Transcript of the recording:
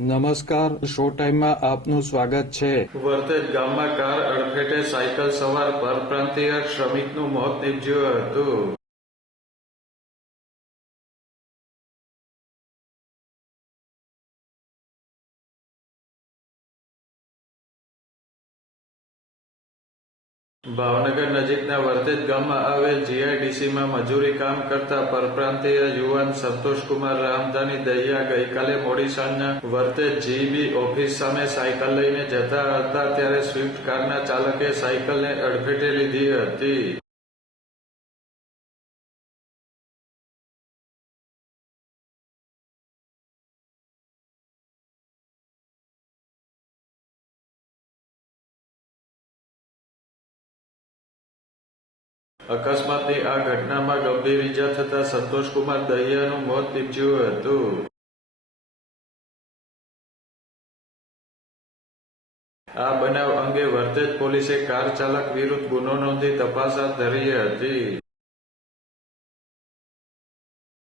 નમસ્કાર, શો ટાઈમમાં આપનું સ્વાગત છે. વર્તેજ ગામમાં કાર અડફેટે સાયકલ સવાર પરપ્રાંતીય શ્રમિકનું મોત નીપજ્યું હતું. ભાવનગર નજીકના વર્તેજ ગામમાં આવેલ જીઆઈડીસીમાં મજૂરી કામ કરતા પરપ્રાંતીય યુવાન સંતોષકુમાર રામધાની દહિયા ગઈકાલે મોડી સાંજના વર્તેજ જીઈબી ઓફિસ સામે સાયકલ લઈને જતા હતા ત્યારે સ્વિફ્ટ કારના ચાલકે સાયકલને અડફેટે લીધી હતી. અકસ્માતની આ ઘટનામાં ગંભીર ઈજા થતા સંતોષકુમાર દહિયાનું મોત નીપજ્યું હતું. આ બનાવ અંગે વર્તેજ પોલીસે કાર ચાલક વિરુદ્ધ ગુનો નોંધી તપાસ હાથ ધરી હતી.